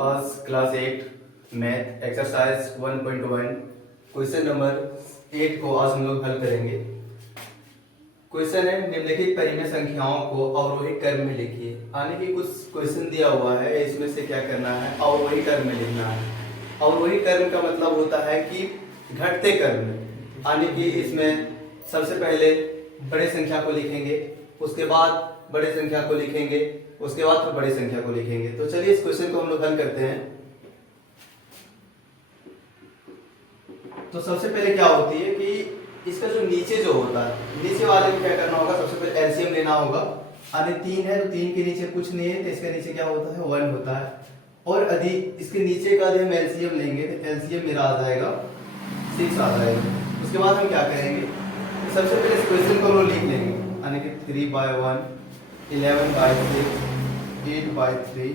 आज class 8 math exercise 1.1 question number 8 को आज हम लोग हल करेंगे। क्वेश्चन है निम्नलिखित परिमेय संख्याओं को अवरोही क्रम में लिखिए। यानी कि कुछ क्वेश्चन दिया हुआ है, इसमें से क्या करना है, अवरोही क्रम में लिखना है। अवरोही क्रम का मतलब होता है कि घटते क्रम में, यानी कि इसमें सबसे पहले बड़े संख्या को लिखेंगे, उसके बाद बड़े संख्या को लिखेंगे, उसके बाद फिर बड़ी संख्या को लिखेंगे। तो चलिए इस क्वेश्चन को हम लोग हल करते हैं। तो सबसे पहले क्या होती है कि इसका जो नीचे जो होता है, नीचे वाले को क्या करना होगा, सबसे पहले एलसीएम लेना होगा। यानी 3 है तो 3 के नीचे कुछ नहीं है, तो इसका नीचे क्या होता है, 1 होता है। और यदि इसके नीचे का यदि हम एलसीएम लेंगे तो एलसीएम मेरा आ जाएगा 6 आ जाएगा। उसके बाद हम क्या करेंगे, सबसे पहले इस क्वेश्चन को हम लोग लिख लेंगे। यानी कि 3/1, 11/6, 8/3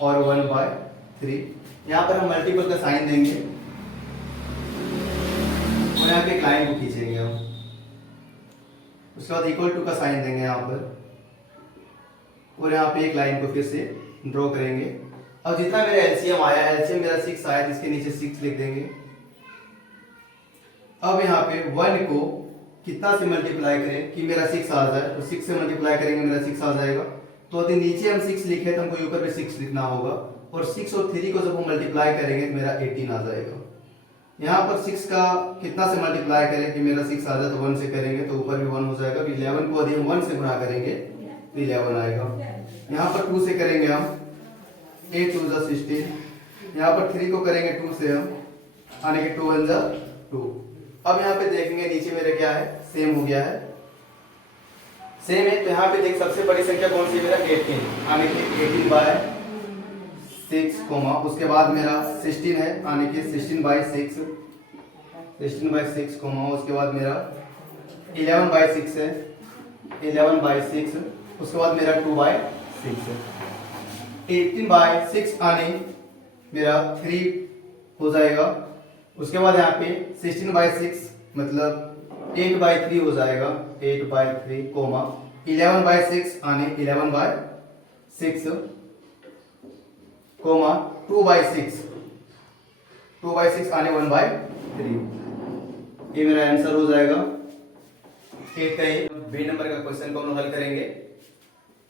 और 1/3। यहाँ पर हम मल्टीपल का साइन देंगे और यहाँ पे एक लाइन को खींचेंगे हम। उसके बाद इक्वल टू का साइन देंगे यहाँ पर और यहाँ पे एक लाइन को फिर से ड्रॉ करेंगे। अब जितना मेरा एलसीएम आया, एलसीएम मेरा 6 आया, इसके नीचे 6 लिख देंगे। अब यहाँ पे 1 को कितना से मल्टीप्लाई करें कि मेरा 6 आ जाए, तो 6 से मल्टीप्लाई करेंगे मेरा 6 आ जाएगा। तो यदि नीचे हम 6 लिखे तो हमको ऊपर भी 6 लिखना होगा, और 6 और 3 को जब हम मल्टीप्लाई करेंगे तो मेरा 18 आ जाएगा। यहाँ पर 6 का कितना से मल्टीप्लाई करें कि मेरा 6 आ जाए, तो 1 से करेंगे तो ऊपर भी 1 हो जाएगा। 11 को यदि हम 1 से गुणा करेंगे तो 11 आएगा। यहाँ पर 2 से करेंगे हम, 8 2 जा 16। यहाँ पर 3 को करेंगे 2 से हम, यानी कि 2 1 जा 2। अब यहाँ पे देखेंगे नीचे मेरे क्या है, सेम हो गया है, सेम है। तो यहाँ पे देख सबसे बड़ी संख्या कौन सी है, मेरा 18, यानी कि 18/6 कोमा, उसके बाद मेरा 16 है, यानी कि 16/6, 16/6 कोमा, उसके बाद मेरा 11/6 है, 11/6, उसके बाद मेरा 2/6 है। 18/6 आने मेरा 3 हो जाएगा। उसके बाद यहाँ पे 16/6 मतलब 8/3 हो जाएगा, 8/3 कोमा 11/6 आने 11/6 कोमा 2/6, 2/6 आने 1/3। ये मेरा आंसर हो जाएगा। एक का बी नंबर का क्वेश्चन को हम लोग हल करेंगे।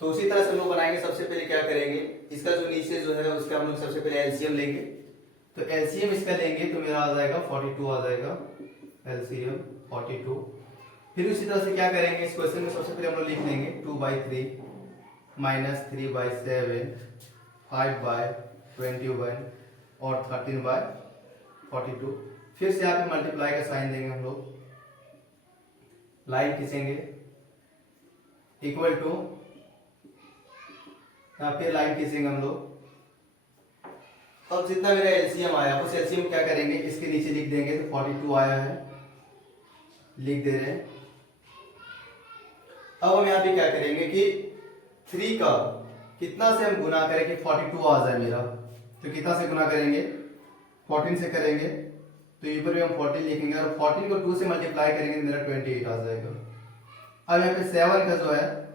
तो उसी तरह से हम लोग बनाएंगे। सबसे पहले क्या करेंगे, इसका जो नीचे जो है उसका हम लोग सबसे पहले एलसीएम लेंगे। तो एलसीएम इसका लेंगे तो मेरा आ जाएगा 42 आ जाएगा, एलसीएम 42। फिर उसी तरह से क्या करेंगे, इस क्वेश्चन में सबसे पहले हम लोग लिख लेंगे 2/3 माइनस 3/7, 5/21 और 13/42। फिर से यहाँ पे मल्टीप्लाई का साइन देंगे हम लोग, लाइन खींचेंगे, इक्वल टू, यहाँ पे लाइन खींचेंगे हम लोग। अब जितना मेरा एलसीएम आया उस एलसीएम क्या करेंगे, इसके नीचे लिख देंगे। तो 42 आया है, लिख दे रहे हैं। अब हम यहाँ पे क्या करेंगे कि 3 का कितना से हम गुना करें कि 42 आ जाए मेरा। तो कितना से गुना करेंगे, 14 से करेंगे, तो ऊपर भी हम 14 लिखेंगे, और 14 को 2 से मल्टीप्लाई करेंगे तो मेरा 28 आ जाएगा। अब यहाँ पे 7 का जो है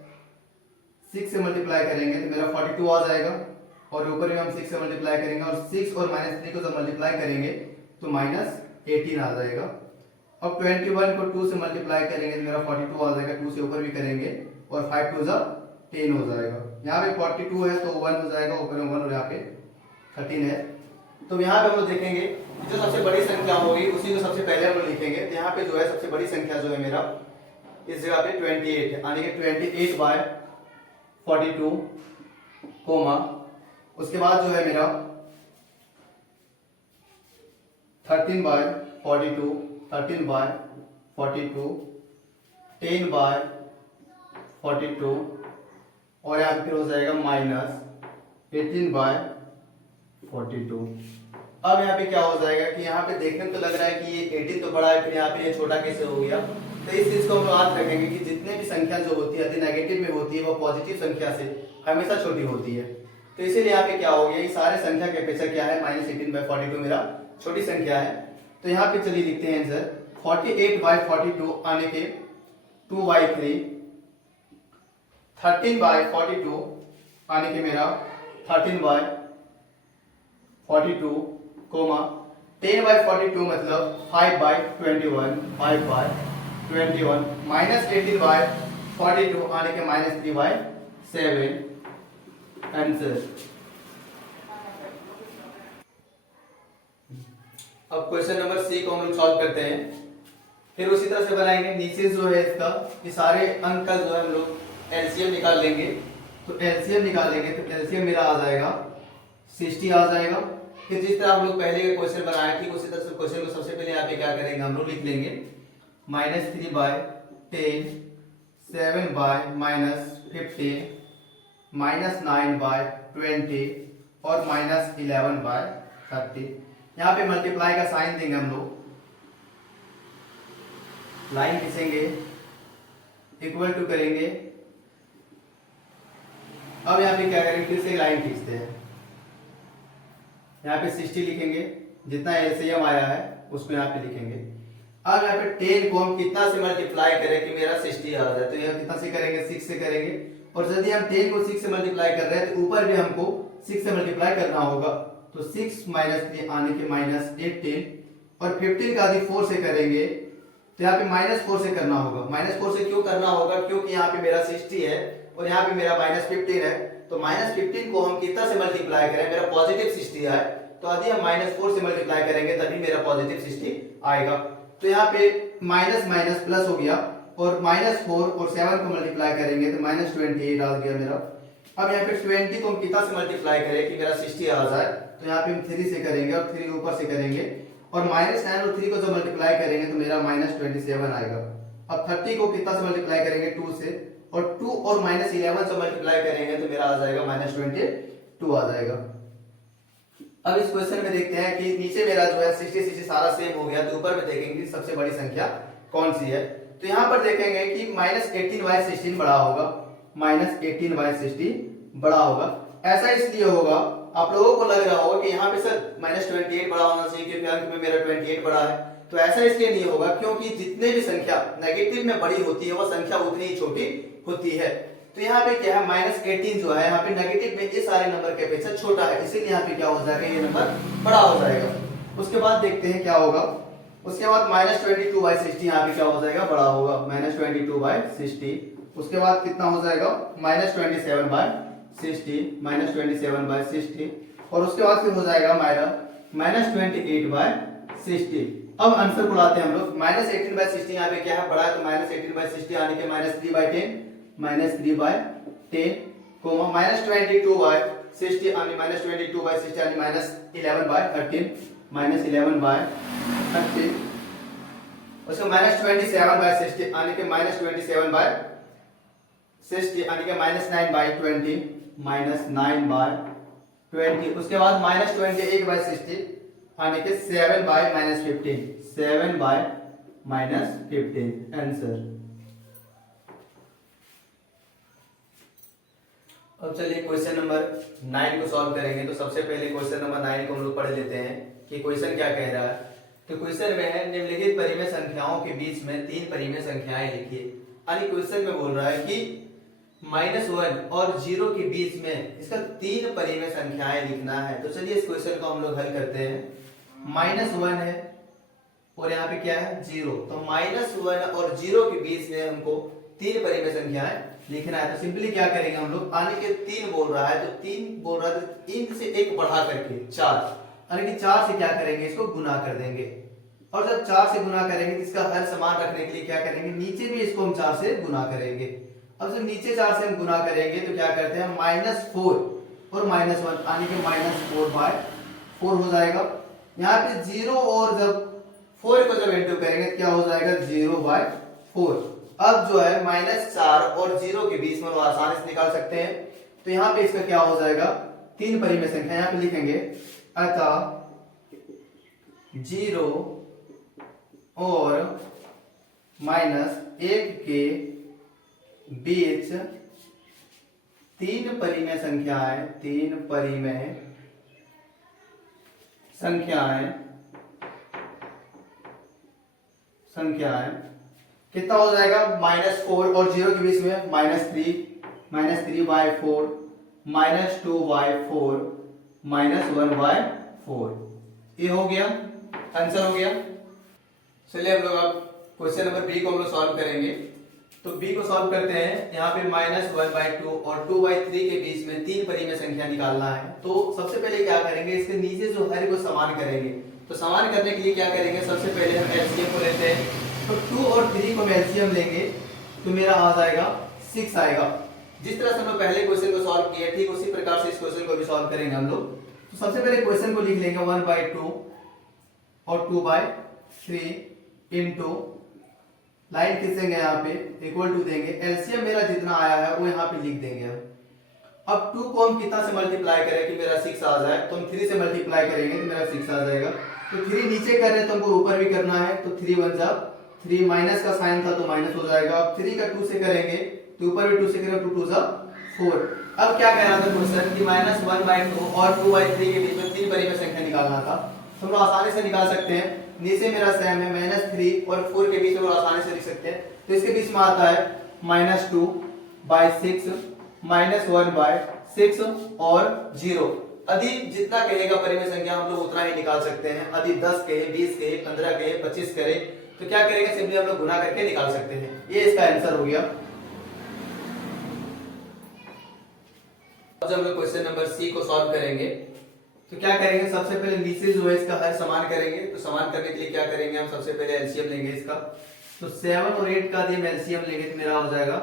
6 से मल्टीप्लाई करेंगे तो मेरा 42 आ जाएगा, और ऊपर भी हम 6 से मल्टीप्लाई करेंगे, और 6 और -3 को जब मल्टीप्लाई करेंगे तो -18 आ जाएगा। अब 21 को 2 से मल्टीप्लाई करेंगे तो मेरा 42 आ जाएगा, 2 से ऊपर भी करेंगे, और 5 2 जा 10 हो जाएगा। यहाँ पे 42 है तो 1 हो जाएगा, ऊपर में 1, और यहाँ पे 13 है। तो यहाँ पे हम लोग देखेंगे जो सबसे बड़ी संख्या होगी उसी को सबसे पहले हम लोग लिखेंगे। तो यहाँ पे जो है सबसे बड़ी संख्या जो है मेरा इस जगह पे 28 है, यानी कि 28/42 कोमा, उसके बाद जो है मेरा 13/42, 13/42, 10/42, और यहाँ पे फिर हो जाएगा -18/42। अब यहाँ पे क्या हो जाएगा कि यहाँ पे देखने में तो लग रहा है कि ये 18 तो बड़ा है, फिर यहाँ पे ये छोटा कैसे हो गया। तो इस चीज को हम याद रखेंगे कि जितने भी संख्या जो होती है यदि नेगेटिव में होती है वो पॉजिटिव संख्या से हमेशा छोटी होती है। तो इसीलिए यहाँ पे क्या हो गया, ये सारे संख्या के अपेक्षा क्या है, -18/42 मेरा छोटी संख्या है। तो यहाँ पे चलिए लिखते हैं आंसर 48/42 आने के 2/3, 13/42 आने के मेरा 13/3 42 कोमा 10/42 मतलब 5/21, 5/21 माइनस 18/42 आने के -3/7 आंसर। अब क्वेश्चन नंबर सी को हम लोग सॉल्व करते हैं। फिर उसी तरह से बनाएंगे। नीचे जो है इसका ये सारे अंक का जो है हम लोग एलसीएम निकाल लेंगे। तो एलसीएम निकालेंगे तो एलसीएम मेरा आ जाएगा 60 आ जाएगा। फिर जिस तरह हम लोग पहले के क्वेश्चन बनाए ठीक उसी तरह से क्वेश्चन को सबसे पहले यहाँ पे क्या करेंगे हम लोग लिख लेंगे -3/10, 7/-15, -9/20 और -11/30। यहाँ पे मल्टीप्लाई का साइन देंगे हम लोग, लाइन खींचेंगे, इक्वल टू करेंगे। अब यहाँ पे क्या करेंगे फिर से लाइन खींचते हैं। यहाँ पे 60 लिखेंगे, जितना एलसीएम आया है उसको यहाँ पे लिखेंगे। अब यहाँ पे 10 को हम कितना से मल्टीप्लाई करें कि मेरा 60 आ जाए, तो यहाँ कितना से करेंगे 6 से करेंगे। और यदि हम 10 को 6 से मल्टीप्लाई कर रहे हैं तो ऊपर भी हमको 6 से मल्टीप्लाई करना होगा। तो 6 - 3 आने के -18 और 15 का यदि 4 से करेंगे तो यहाँ पे -4 से करना होगा। -4 से क्यों करना होगा, क्योंकि यहाँ पे मेरा 60 है और यहाँ पे मेरा -15 है। तो -15 को हम कितना से मल्टीप्लाई करें, मेरा पॉजिटिव 60 आए, तो यदि हम -4 से मल्टीप्लाई करेंगे तभी मेरा पॉजिटिव 60 आएगा। तो यहाँ पे माइनस माइनस प्लस हो गया और -4 और 7 को मल्टीप्लाई करेंगे तो -28 आ गया मेरा। अब यहाँ पे 20 को हम कितना से मल्टीप्लाई करें कि मेरा 60 आ जाए, तो यहाँ पे हम 3 से करेंगे और 3 ऊपर से करेंगे और -9 और 3 को जब मल्टीप्लाई करेंगे तो मेरा -27 आएगा। अब 30 को कितना से मल्टीप्लाई करेंगे 2 से, और 2 और -11 से मल्टीप्लाई करेंगे तो मेरा आ जाएगा -22 आ जाएगा। अब इस क्वेश्चन में देखते हैं कि नीचे मेरा जो है 60 सारा सेम हो गया, तो ऊपर में देखेंगे सबसे बड़ी संख्या कौन सी है। तो यहाँ पर देखेंगे कि -18/16 बड़ा होगा, -18/16 बड़ा होगा। ऐसा इसलिए होगा, आप लोगों को लग रहा होगा कि यहाँ पे सर -28 बड़ा होना चाहिए क्योंकि अंक में मेरा 28 बड़ा है। तो ऐसा इसलिए नहीं होगा क्योंकि जितने भी संख्या नेगेटिव में बड़ी होती है वो संख्या उतनी ही छोटी होती है। तो यहाँ पे क्या है -18 जो है यहाँ पे नेगेटिव में ये सारे नंबर के अपेक्षा छोटा है, इसीलिए यहाँ पे क्या हो जाएगा ये नंबर बड़ा हो जाएगा। उसके बाद देखते हैं क्या होगा। उसके बाद -22/60 यहाँ पे क्या हो जाएगा बड़ा होगा, -22/60। उसके बाद कितना हो जाएगा -27/60, -27/60 और उसके बाद फिर हो जाएगा मेरा -28/60। अब आंसर को लाते हैं हम लोग। -18/60 यहाँ पे क्या है बड़ा है, तो -18/60 आने के -3/10, -3/10 कोमा -22/60 आने -22/60 आने -11/13, -11/13। उसको -27/60 आने के -27/60 आने के -9/20, -9/20। उसके बाद -21/60 आने के 7/-15, 7/-15 आंसर। अब चलिए क्वेश्चन नंबर 9 को सॉल्व करेंगे। तो सबसे पहले क्वेश्चन नंबर 9 को हम लोग पढ़ लेते हैं कि क्वेश्चन क्या कह रहा है। तो क्वेश्चन में है निम्नलिखित परिमेय संख्याओं के बीच में 3 परिमेय संख्याएं लिखिए। यानी क्वेश्चन में बोल रहा है कि -1 और 0 के बीच में इसका 3 परिमेय संख्याएं लिखना है। तो चलिए इस क्वेश्चन को हम लोग हल करते हैं। -1 है और यहाँ पे क्या है 0, तो -1 और 0 के बीच में हमको 3 परिमेय संख्याएं लिखना है। तो सिंपली क्या करेंगे हम लोग, आने के 3 बोल रहा है तो 3 बोल रहा है तो 3 से 1 बढ़ा करके 4, यानी कि 4 से क्या करेंगे इसको गुना कर देंगे। और जब 4 से गुना करेंगे तो इसका हर समान रखने के लिए क्या करेंगे, नीचे भी इसको हम 4 से गुना करेंगे। अब जब नीचे 4 से हम गुना करेंगे तो क्या करते हैं -4 और -1 आने के -4/4 हो जाएगा। यहाँ पे 0 और जब 4 को जब इंटू करेंगे तो क्या हो जाएगा 0/4। अब जो है -4 और 0 के बीच में हम आसानी से निकाल सकते हैं। तो यहाँ पे इसका क्या हो जाएगा 3 परिमेय संख्या यहाँ पे लिखेंगे, अतः 0 और -1 के बीच 3 परिमेय संख्याएं, 3 परिमेय संख्याएं कितना हो जाएगा -4 और 0 के बीच में -3/4, -2/4, -1/4 4। ये हो गया, आंसर हो गया। चलिए हम लोग अब क्वेश्चन नंबर बी को हम लोग सॉल्व करेंगे। तो बी को सॉल्व करते हैं। यहाँ पे -1/2 और 2/3 के बीच में 3 परिमेय संख्या निकालना है। तो सबसे पहले क्या करेंगे, इसके नीचे जो है को समान करेंगे। तो समान करने के लिए क्या करेंगे, सबसे पहले हम एलसीएम को लेते हैं। तो 2 और 3 को हम एलसीएम लेंगे तो मेरा आ जाएगा 6 आएगा। जिस तरह से हम लोग पहले क्वेश्चन को सॉल्व किया, ठीक उसी प्रकार से इस क्वेश्चन को भी सॉल्व करेंगे हम लोग। तो सबसे पहले क्वेश्चन को लिख लेंगे 1/2 और 2/3 इनटू, लाइन खींचेंगे यहाँ पे, इक्वल टू देंगे, एलसीएम मेरा जितना आया है वो यहाँ पे लिख देंगे। अब 2 को हम कितना से मल्टीप्लाई करें कि मेरा 6 आ जाए, तो हम 3 से मल्टीप्लाई करेंगे तो मेरा 6 आ जाएगा। तो 3 नीचे कर रहे हैं तो हमको ऊपर भी करना है, तो 3 1 जा 3, माइनस का साइन था तो माइनस हो जाएगा। अब 3 का 2 से करेंगे तो ऊपर भी 2 से करेंगे, 2 2 जा 4। अब क्या कह रहा था क्वेश्चन कि -1/2 और 2/3 के बीच में 3 परिमेय संख्या निकालना था। तो हम लोग आसानी से निकाल सकते हैं। नीचे मेरा सेम है, -3 और 4 के बीच में आसानी से लिख सकते हैं। तो इसके बीच में आता है -2/6, -1/6 और 0। अधिक जितना कहेगा परिमेय संख्या हम लोग उतना ही निकाल सकते हैं। अधिक 10 कहे, 20 कहे, 15 कहे, 25 करे तो क्या करेंगे, सिंपली हम लोग गुना करके निकाल सकते हैं। ये इसका आंसर हो गया। अब जब हम लोग क्वेश्चन नंबर सी को सॉल्व करेंगे तो क्या करेंगे, सबसे पहले नीचे जो है इसका हर समान करेंगे। तो समान करने के लिए क्या करेंगे, हम सबसे पहले एलसीएम लेंगे इसका। तो 7 और 8 का हम एलसीएम लेंगे तो मेरा हो जाएगा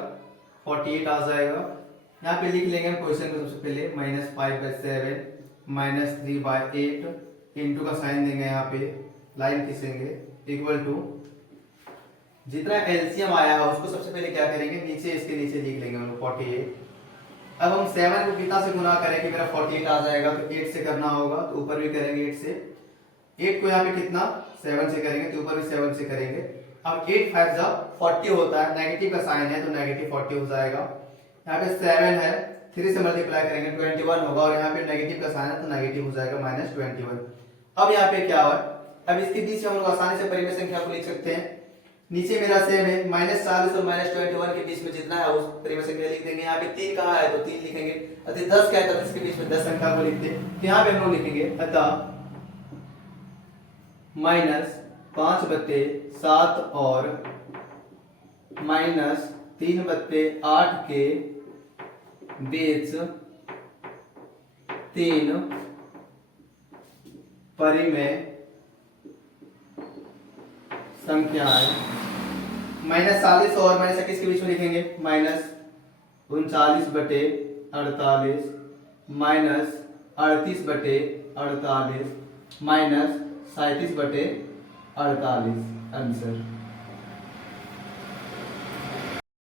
48 आ जाएगा। यहाँ पे लिख लेंगे हम क्वेश्चन को सबसे पहले -5/7 -3/8 इंटू का साइन देंगे, यहाँ पे लाइन खींचेंगे, इक्वल टू जितना एलसीएम आया है उसको सबसे पहले क्या करेंगे, नीचे इसके नीचे लिख लेंगे हम लोग 48। अब हम 7 को कितना से गुना करें कि मेरा 48 आ जाएगा, तो 8 से करना होगा तो ऊपर भी करेंगे 8 से। 8 को यहाँ पे कितना 7 से करेंगे तो ऊपर भी 7 से करेंगे। अब 8 5 जा 40 होता है, नेगेटिव का साइन है तो नेगेटिव 40 हो जाएगा। यहाँ पे 7 है, 3 से मल्टीप्लाई करेंगे 21 होगा और यहाँ पे नेगेटिव का साइन है तो नेगेटिव हो जाएगा -21। अब यहाँ पे क्या हुआ, अब इसके बीच में हम लोग आसानी से परिमेय संख्या को लिख सकते हैं। नीचे मेरा सेम है, -40 और -21 के बीच में जितना है उस परिमेय संख्या लिख देंगे। यहाँ पे 3 कहाँ है तो 3 लिखेंगे। अतः 10 क्या है तो 10 के बीच में 10 संख्या को लिखते हैं। यहाँ पे हम लोग लिखेंगे अतः -5/7 और -3/8 के बीच 3 परिमेय संख्याएं। -40 और -21 के बीच में लिखेंगे -39/48 -38/48 -37/48 आंसर।